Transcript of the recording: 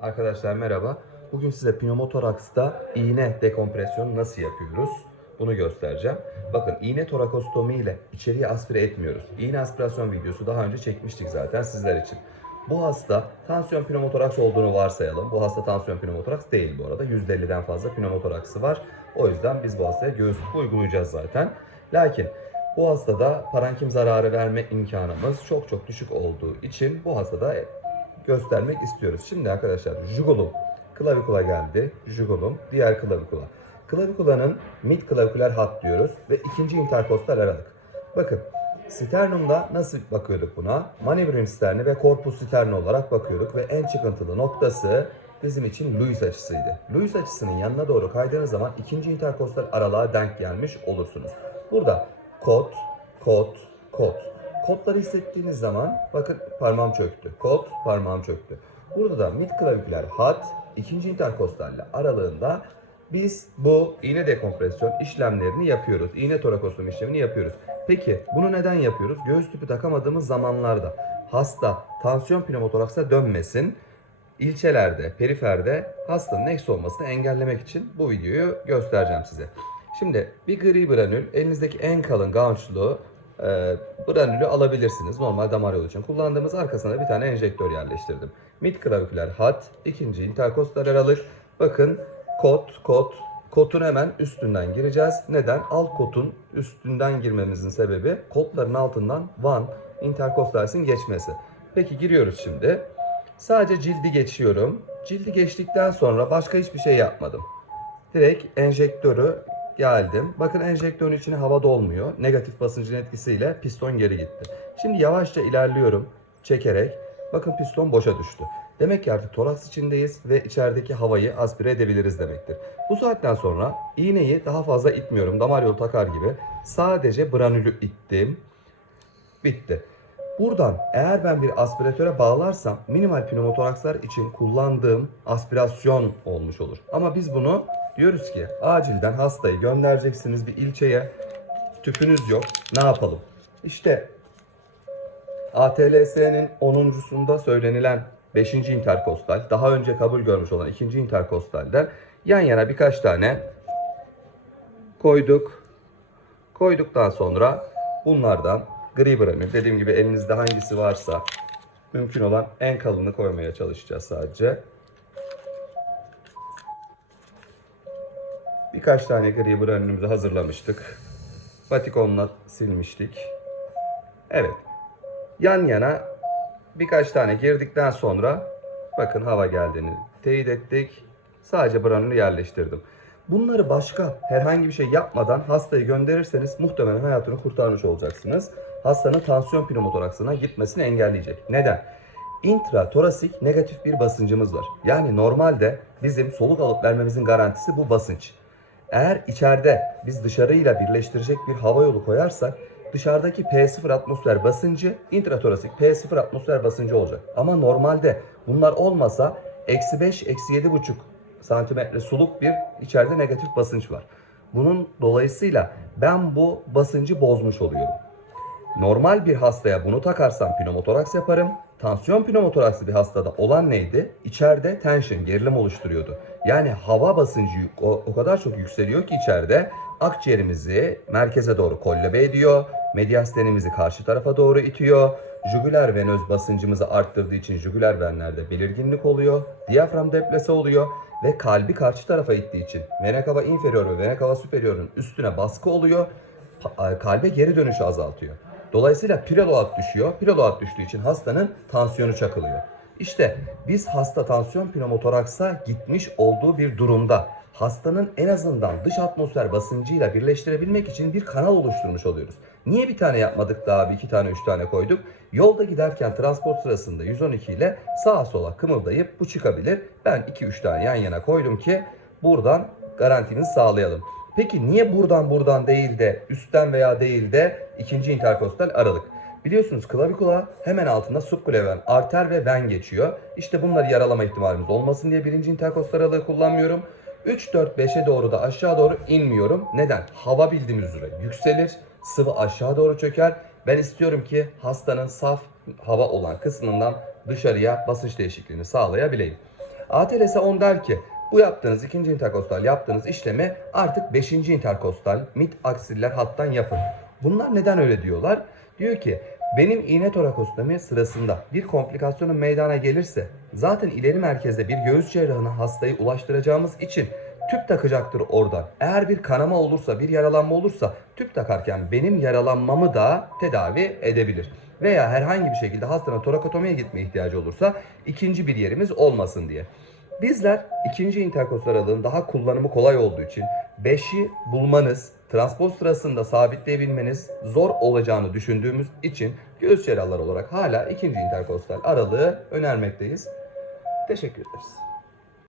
Arkadaşlar merhaba. Bugün size pneumotoraks'ta iğne dekompresyonu nasıl yapıyoruz? Bunu göstereceğim. Bakın iğne torakostomi ile içeriye aspire etmiyoruz. İğne aspirasyon videosu daha önce çekmiştik zaten sizler için. Bu hasta tansiyon pneumotoraks olduğunu varsayalım. Bu hasta tansiyon pneumotoraks değil bu arada. %50'den fazla pneumotoraksı var. O yüzden biz bu hastaya göğüs tüpü uygulayacağız zaten. Lakin bu hastada parenkim zararı verme imkanımız çok çok düşük olduğu için bu hastada göstermek istiyoruz. Şimdi arkadaşlar jugulum, klavikula geldi. Jugulum, diğer klavikula. Klavikula'nın mid klaviküler hat diyoruz ve ikinci interkostal aralık. Bakın sternumda nasıl bakıyorduk buna? Manevrin sterni ve korpus sterni olarak bakıyorduk ve en çıkıntılı noktası bizim için Lewis açısıydı. Lewis açısının yanına doğru kaydığınız zaman ikinci interkostal aralığa denk gelmiş olursunuz. Burada kot, kot, kot. Kodları hissettiğiniz zaman bakın parmağım çöktü. Kod parmağım çöktü. Burada da mid klaviküler hat ikinci interkostalle aralığında biz bu iğne dekompresyon işlemlerini yapıyoruz. İğne torakostom işlemini yapıyoruz. Peki bunu neden yapıyoruz? Göğüs tüpü takamadığımız zamanlarda hasta tansiyon pneumotoraksa dönmesin. İlçelerde, periferde hastanın eks olmasını engellemek için bu videoyu göstereceğim size. Şimdi bir gri granül elinizdeki en kalın gauçlu e, granülü alabilirsiniz. Normal damar yolu için kullandığımız arkasına bir tane enjektör yerleştirdim. Mid klaviküler hat, ikinci interkostal aralık. Bakın kot, kot, kotun hemen üstünden gireceğiz. Neden? Alt kotun üstünden girmemizin sebebi kotların altından van interkostalsin geçmesi. Peki giriyoruz şimdi. Sadece cildi geçiyorum. Cildi geçtikten sonra başka hiçbir şey yapmadım. Direkt enjektörü geldim. Bakın enjektörün içine hava dolmuyor. Negatif basıncın etkisiyle piston geri gitti. Şimdi yavaşça ilerliyorum çekerek. Bakın piston boşa düştü. Demek ki artık toraks içindeyiz ve içerideki havayı aspire edebiliriz demektir. Bu saatten sonra iğneyi daha fazla itmiyorum. Damar yolu takar gibi. Sadece branülü ittim. Bitti. Buradan eğer ben bir aspiratöre bağlarsam minimal pneumotorakslar için kullandığım aspirasyon olmuş olur. Ama biz bunu diyoruz ki acilden hastayı göndereceksiniz bir ilçeye. Tüpünüz yok. Ne yapalım? İşte ATLS'nin 10.sunda söylenilen 5. interkostal, daha önce kabul görmüş olan 2. interkostalden yan yana birkaç tane koyduk. Koyduktan sonra bunlardan gri branül dediğim gibi elinizde hangisi varsa mümkün olan en kalını koymaya çalışacağız sadece. Birkaç tane gri branülümüzü hazırlamıştık. Batikonla silmiştik. Evet. Yan yana birkaç tane girdikten sonra bakın hava geldiğini teyit ettik. Sadece branülü yerleştirdim. Bunları başka herhangi bir şey yapmadan hastayı gönderirseniz muhtemelen hayatını kurtarmış olacaksınız. Hastanın tansiyon pneumotoraksına gitmesini engelleyecek. Neden? Intratorasik negatif bir basıncımız var. Yani normalde bizim soluk alıp vermemizin garantisi bu basınç. Eğer içeride biz dışarıyla birleştirecek bir hava yolu koyarsak dışarıdaki P0 atmosfer basıncı intratorasik P0 atmosfer basıncı olacak. Ama normalde bunlar olmasa eksi 5 eksi 7,5 santimetre suluk bir içeride negatif basınç var. Bunun dolayısıyla ben bu basıncı bozmuş oluyorum. Normal bir hastaya bunu takarsam pneumotoraks yaparım. Tansiyon pneumotoraksı bir hastada olan neydi? İçeride tension, gerilim oluşturuyordu. Yani hava basıncı o, o kadar çok yükseliyor ki içeride akciğerimizi merkeze doğru kollabe ediyor. Medyastenimizi karşı tarafa doğru itiyor. Jugüler venöz basıncımızı arttırdığı için jugüler venlerde belirginlik oluyor. Diyafram deplase oluyor ve kalbi karşı tarafa ittiği için vena cava inferior ve vena cava superior'un üstüne baskı oluyor. Kalbe geri dönüşü azaltıyor. Dolayısıyla preload düşüyor. Preload düştüğü için hastanın tansiyonu çakılıyor. İşte biz hasta tansiyon pneumotoraksa gitmiş olduğu bir durumda hastanın en azından dış atmosfer basıncıyla birleştirebilmek için bir kanal oluşturmuş oluyoruz. Niye bir tane yapmadık da abi iki tane üç tane koyduk? Yolda giderken transport sırasında 112 ile sağa sola kımıldayıp bu çıkabilir. Ben 2-3 tane yan yana koydum ki buradan garantimizi sağlayalım. Peki niye buradan buradan değil de üstten veya değil de ikinci interkostal aralık? Biliyorsunuz klavikula hemen altında subkleven, arter ve ven geçiyor. İşte bunları yaralama ihtimalimiz olmasın diye birinci interkostal aralığı kullanmıyorum. 3, 4, 5'e doğru da aşağı doğru inmiyorum. Neden? Hava bildiğimiz üzere yükselir, sıvı aşağı doğru çöker. Ben istiyorum ki hastanın saf hava olan kısmından dışarıya basınç değişikliğini sağlayabileyim. ATLS 10 der ki bu yaptığınız ikinci interkostal yaptığınız işlemi artık beşinci interkostal mid aksiller hattan yapın. Bunlar neden öyle diyorlar? Diyor ki benim iğne torakostomi sırasında bir komplikasyonun meydana gelirse zaten ileri merkezde bir göğüs cerrahına hastayı ulaştıracağımız için tüp takacaktır oradan. Eğer bir kanama olursa, bir yaralanma olursa tüp takarken benim yaralanmamı da tedavi edebilir. Veya herhangi bir şekilde hastanın torakotomiye gitme ihtiyacı olursa ikinci bir yerimiz olmasın diye. Bizler ikinci interkostal aralığın daha kullanımı kolay olduğu için 5'i bulmanız, transport sırasında sabitleyebilmeniz zor olacağını düşündüğümüz için göğüs cerrahları olarak hala ikinci interkostal aralığı önermekteyiz. Teşekkür ederiz.